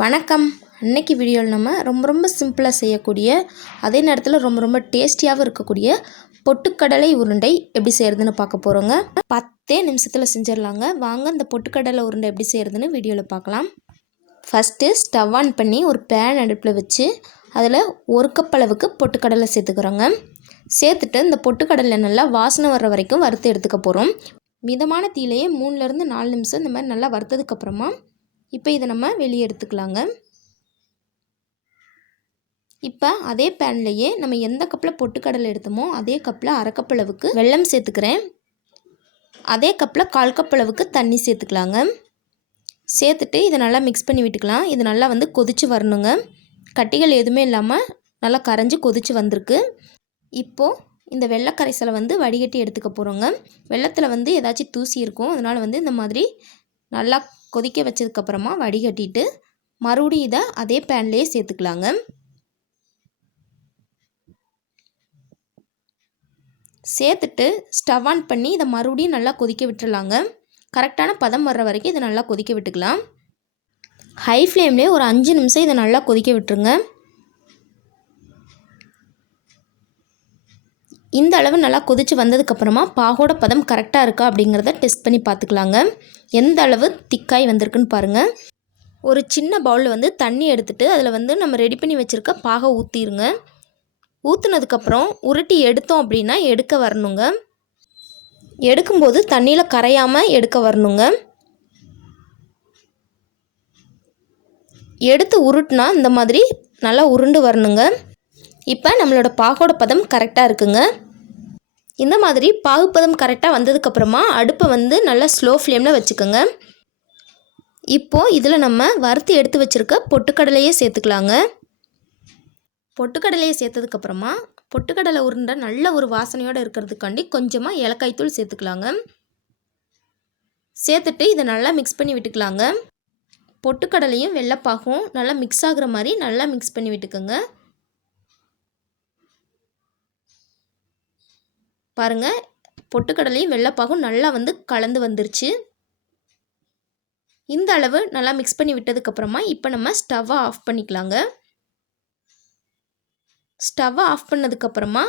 வணக்கம். அன்னைக்கு வீடியோவில் நம்ம ரொம்ப சிம்பிளாக செய்யக்கூடிய அதே நேரத்தில் ரொம்ப டேஸ்டியாகவும் இருக்கக்கூடிய பொட்டுக்கடலை உருண்டை எப்படி செய்கிறதுன்னு பார்க்க போகிறோங்க. 10 நிமிஷத்தில் செஞ்சிடலாங்க. வாங்க இந்த பொட்டுக்கடலை உருண்டை எப்படி செய்கிறதுன்னு வீடியோவில் பார்க்கலாம். ஃபஸ்ட்டு ஸ்டவ் ஆன் பண்ணி ஒரு பேன் அடுப்பில் வச்சு அதில் 1 கப் அளவுக்கு பொட்டுக்கடலை சேர்த்துக்கிறோங்க. சேர்த்துட்டு இந்த பொட்டுக்கடலை நல்லா வாசனை வர்ற வரைக்கும் வறுத்து எடுத்துக்க போகிறோம். மிதமான தீயிலேயே 3லேருந்து 4 நிமிஷம் இந்த மாதிரி நல்லா வறுத்ததுக்கப்புறமா இப்போ இதை நம்ம வெளியே எடுத்துக்கலாங்க. இப்போ அதே பேன்லேயே நம்ம எந்த கப்பில் பொட்டுக்கடலை எடுத்தோமோ அதே கப்பில் 1/2 கப் அளவுக்கு வெல்லம் சேர்த்துக்கிறேன். அதே கப்பில் 1/4 கப் அளவுக்கு தண்ணி சேர்த்துக்கலாங்க. சேர்த்துட்டு இதை நல்லா மிக்ஸ் பண்ணி விட்டுக்கலாம். இது நல்லா கொதித்து வரணுங்க. கட்டிகள் எதுவுமே இல்லாமல் நல்லா கரைஞ்சி கொதித்து வந்திருக்கு. இப்போது இந்த வெள்ளை கரைசலை வடிகட்டி எடுத்துக்க போகிறோங்க. வெள்ளத்தில் ஏதாச்சும் தூசி இருக்கும். அதனால் இந்த மாதிரி நல்லா கொதிக்க வச்சதுக்கப்புறமா வடிகட்டிட்டு மறுபடியும் இதை அதே பேன்லேயே சேர்த்துக்கலாங்க. சேர்த்துட்டு ஸ்டவ் ஆன் பண்ணி இதை மறுபடியும் நல்லா கொதிக்க விட்டுடலாங்க. கரெக்டான பதம் வர்ற வரைக்கும் இதை நல்லா கொதிக்க விட்டுக்கலாம். ஹை ஃப்ளேம்லேயே ஒரு 5 நிமிஷம் இதை நல்லா கொதிக்க விட்டுருங்க. இந்த அளவு நல்லா கொதித்து வந்ததுக்கப்புறமா பாகோட பதம் கரெக்டாக இருக்கா அப்படிங்கிறத டெஸ்ட் பண்ணி பார்த்துக்கலாங்க. எந்த அளவு திக்காய் வந்திருக்குன்னு பாருங்கள். ஒரு சின்ன பவுலில் தண்ணி எடுத்துகிட்டு அதில் நம்ம ரெடி பண்ணி வச்சுருக்க பாகை ஊற்றிடுங்க. ஊற்றுனதுக்கப்புறம் உருட்டி எடுத்தோம் அப்படின்னா எடுக்க வரணுங்க. எடுக்கும்போது தண்ணியில் கரையாமல் எடுக்க வரணுங்க. எடுத்து உருட்டினா இந்த மாதிரி நல்லா உருண்டு வரணுங்க. இப்போ நம்மளோட பாகோட பதம் கரெக்டாக இருக்குங்க. இந்த மாதிரி பாகுப்பதம் கரெக்டாக வந்ததுக்கப்புறமா அடுப்பை நல்லா ஸ்லோ ஃப்ளேமில் வச்சுக்கோங்க. இப்போது இதில் நம்ம வறுத்து எடுத்து வச்சுருக்க பொட்டுக்கடலையே சேர்த்துக்கலாங்க. பொட்டுக்கடலையை சேர்த்ததுக்கப்புறமா பொட்டுக்கடலை உருண்டை நல்ல ஒரு வாசனையோடு இருக்கிறதுக்காண்டி கொஞ்சமாக ஏலக்காய் தூள் சேர்த்துக்கலாங்க. சேர்த்துட்டு இதை நல்லா மிக்ஸ் பண்ணி விட்டுக்கலாங்க. பொட்டுக்கடலையும் வெள்ளைப்பாகும் நல்லா மிக்ஸ் ஆகுற மாதிரி நல்லா மிக்ஸ் பண்ணி விட்டுக்கோங்க. பாருங்கள், பொட்டுக்கடலையும் வெள்ளைப்பாகும் நல்லா கலந்து வந்துருச்சு. இந்த அளவு நல்லா மிக்ஸ் பண்ணி விட்டதுக்கப்புறமா இப்போ நம்ம ஸ்டவ்வை ஆஃப் பண்ணிக்கலாங்க. ஸ்டவ்வை ஆஃப் பண்ணதுக்கப்புறமா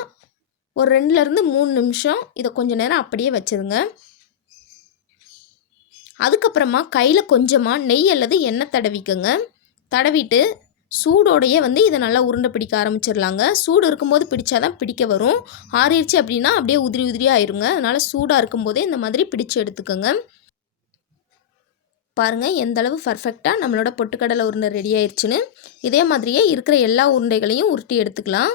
ஒரு 2லேருந்து 3 நிமிஷம் இதை கொஞ்சம் நேரம் அப்படியே வச்சுருங்க. அதுக்கப்புறமா கையில் கொஞ்சமாக நெய் அல்லது எண்ணெய் தடவிக்கோங்க. தடவிட்டு சூடோடையே இதை நல்லா உருண்டை பிடிக்க ஆரம்பிச்சிடலாங்க. சூடு இருக்கும்போது பிடிச்சாதான் பிடிக்க வரும். ஆறிடுச்சு அப்படின்னா அப்படியே உதிரியாக ஆயிருங்க. அதனால் சூடாக இருக்கும்போதே இந்த மாதிரி பிடிச்சு எடுத்துக்கோங்க. பாருங்கள் எந்த அளவு பர்ஃபெக்டாக நம்மளோட பொட்டுக்கடலை உருண்டை ரெடி ஆயிடுச்சுன்னு. இதே மாதிரியே இருக்கிற எல்லா உருண்டைகளையும் உருட்டி எடுத்துக்கலாம்.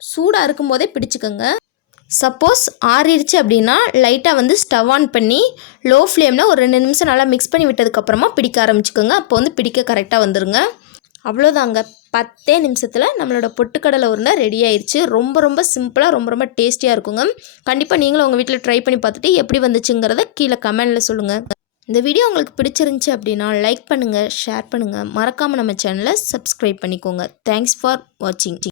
சூடாக இருக்கும்போதே பிடிச்சிக்கோங்க. சப்போஸ் ஆறிடுச்சு அப்படின்னா லைட்டாக ஸ்டவ் ஆன் பண்ணி லோ ஃப்ளேமில் ஒரு 2 நிமிஷம் நல்லா மிக்ஸ் பண்ணி விட்டதுக்கப்புறமா பிடிக்க ஆரம்பிச்சுக்கோங்க. அப்போ பிடிக்க கரெக்டாக வந்துடுங்க. அவ்வளோதாங்க, 10 நிமிஷத்தில் நம்மளோட பொட்டுக்கடலை உருண்டை ரெடி ஆயிடுச்சு. ரொம்ப சிம்பிளாக ரொம்ப டேஸ்டியாக இருக்குங்க. கண்டிப்பாக நீங்களும் உங்கள் வீட்டில் ட்ரை பண்ணி பார்த்துட்டு எப்படி வந்துச்சுங்கிறத கீழே கமெண்டில் சொல்லுங்கள். இந்த வீடியோ உங்களுக்கு பிடிச்சிருந்துச்சி அப்படின்னா லைக் பண்ணுங்கள், ஷேர் பண்ணுங்கள். மறக்காமல் நம்ம சேனலை சப்ஸ்கிரைப் பண்ணிக்கோங்க. தேங்க்ஸ் ஃபார் வாட்சிங்.